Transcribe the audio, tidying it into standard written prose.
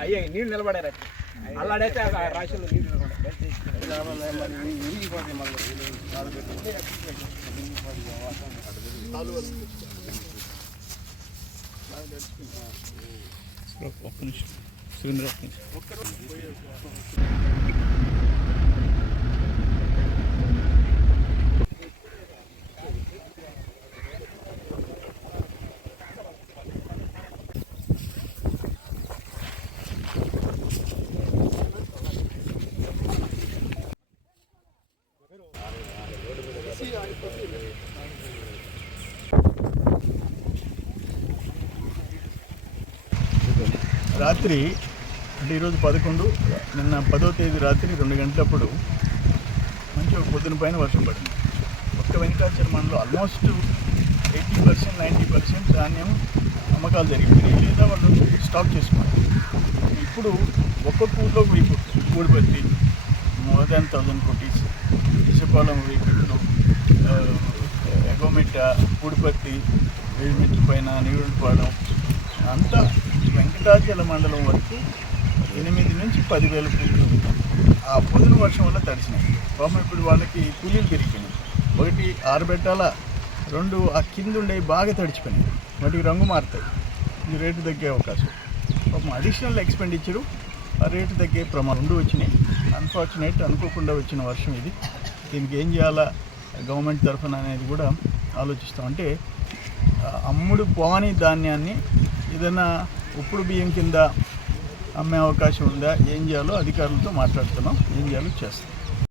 అయ్యే నీళ్ళు నిలబడారు అల్లాడైతే రాశులు నీళ్ళు ఒక్క నిమిషం సురేంద్ర రాత్రి అంటే ఈరోజు 11 నిన్న 10వ తేదీ రాత్రి 2 గంటలప్పుడు మంచిగా పొద్దున పైన వర్షం పడింది. ఒక్క వెంకటాచలం మండలం ఆల్మోస్ట్ 80% 90% ధాన్యం అమ్మకాలు జరిగిపోయి లేదా వాళ్ళు స్టాక్ చేసుకున్నారు. ఇప్పుడు ఒక్కొక్క ఊళ్ళో కూడిపత్తి మోర్ దాన్ 1000 కోటీస్, ఇసుపాలెం వీపులు, ఎగోమిట్ట, కూడిపత్తి, వేడిమిట్ల పైన నీరుపాలెం అంతా వెంకటాచలం మండలం వరకు 8 నుంచి 10,000 ఫీట్లు ఆ పొద్దున వర్షం వల్ల తడిచినాయి. పాపం ఇప్పుడు వాళ్ళకి కూలీలు పెరిగిపోయినాయి. ఒకటి ఆరబెట్టాల, 2 ఆ కింద ఉండే బాగా తడిచిపోయినాయి, వాటికి రంగు మారుతాయి, ఇది రేటు తగ్గే అవకాశం. పాపం అడిషనల్ ఎక్స్పెండిచరు ఆ రేటు తగ్గే ప్రమాదం 2 వచ్చినాయి. అన్ఫార్చునేట్ అనుకోకుండా వచ్చిన వర్షం ఇది. దీనికి ఏం చేయాలా గవర్నమెంట్ తరఫున అనేది కూడా ఆలోచిస్తాం. అంటే అమ్ముడు పోని ధాన్యాన్ని ఏదైనా ఉప్పుడు బియ్యం కింద అమ్మే అవకాశం ఉందా, ఏం చేయాలో అధికారులతో మాట్లాడుతున్నాం, ఏం చేయాలో చేస్తాం.